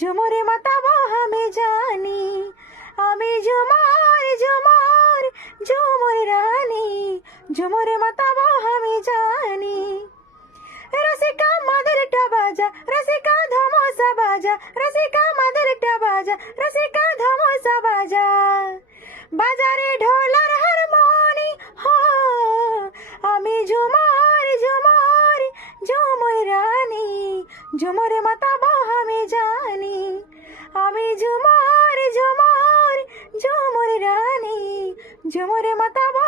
ঝুমুরে মাতাবো আমি জানি, আমি ঝুমুর ঝুমুর ঝুমুর রানী, ঝুমুরে মাতাবো আমি জানি। রসিকা মাদুরটা বাজা, রসিকা ধমসা বাজা, রসিকা মাদুরটা বাজা, রসিকা ধমসা বাজা। বাজারে ঢোলার হারমোনি হো, আমি ঝুমুর ঝুমুর ঝুমুর রানী, ঝুমুরে মাতাবো আমি জানি, আমি ঝুমুর ঝুমুর ঝুমুর রানী, ঝুমুরে মাতাবো